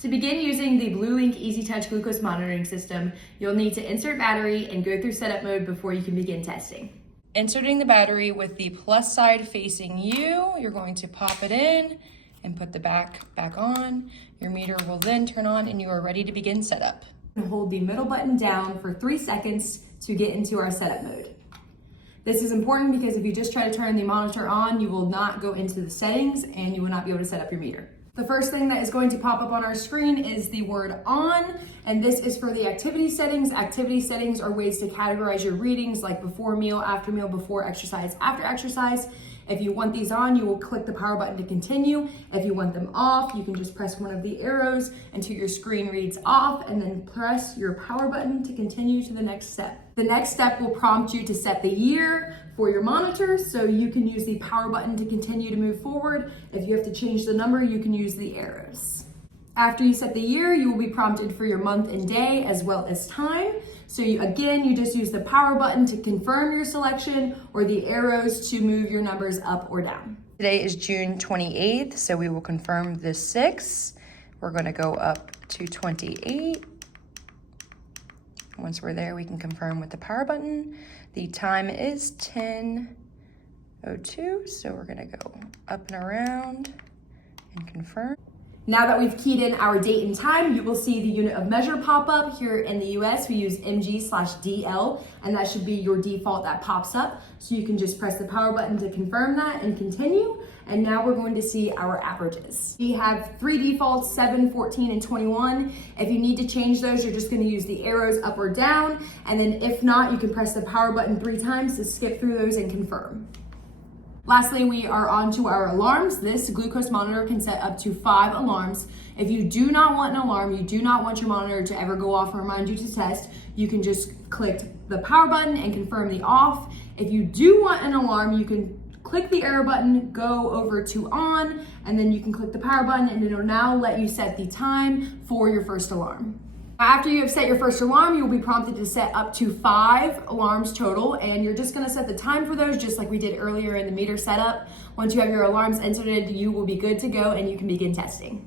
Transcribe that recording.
To begin using the BluLink EasyTouch glucose monitoring system, you'll need to insert battery and go through setup mode before you can begin testing. Inserting the battery with the plus side facing you, you're going to pop it in and put the back on. Your meter will then turn on and you are ready to begin setup. Hold the middle button down for 3 seconds to get into our setup mode. This is important because if you just try to turn the monitor on, you will not go into the settings and you will not be able to set up your meter. The first thing that is going to pop up on our screen is the word on, and this is for the activity settings. Activity settings are ways to categorize your readings like before meal, after meal, before exercise, after exercise. If you want these on, you will click the power button to continue. If you want them off, you can just press one of the arrows until your screen reads off and then press your power button to continue to the next step. The next step will prompt you to set the year for your monitor, so you can use the power button to continue to move forward. If you have to change the number, you can use the arrows. After you set the year, you will be prompted for your month and day as well as time. So you just use the power button to confirm your selection or the arrows to move your numbers up or down. Today is June 28th, so we will confirm the 6. We're going to go up to 28. Once we're there, we can confirm with the power button. The time is 10:02, so we're going to go up and around and confirm. Now that we've keyed in our date and time, you will see the unit of measure pop up. Here in the US, we use mg/dl, and that should be your default that pops up. So you can just press the power button to confirm that and continue. And now we're going to see our averages. We have 3 defaults, 7, 14, and 21. If you need to change those, you're just going to use the arrows up or down. And then if not, you can press the power button 3 times to skip through those and confirm. Lastly, we are on to our alarms. This glucose monitor can set up to 5 alarms. If you do not want an alarm, you do not want your monitor to ever go off and remind you to test, you can just click the power button and confirm the off. If you do want an alarm, you can click the arrow button, go over to on, and then you can click the power button and it'll now let you set the time for your first alarm. After you have set your first alarm, you will be prompted to set up to 5 alarms total, and you're just gonna set the time for those just like we did earlier in the meter setup. Once you have your alarms entered, you will be good to go and you can begin testing.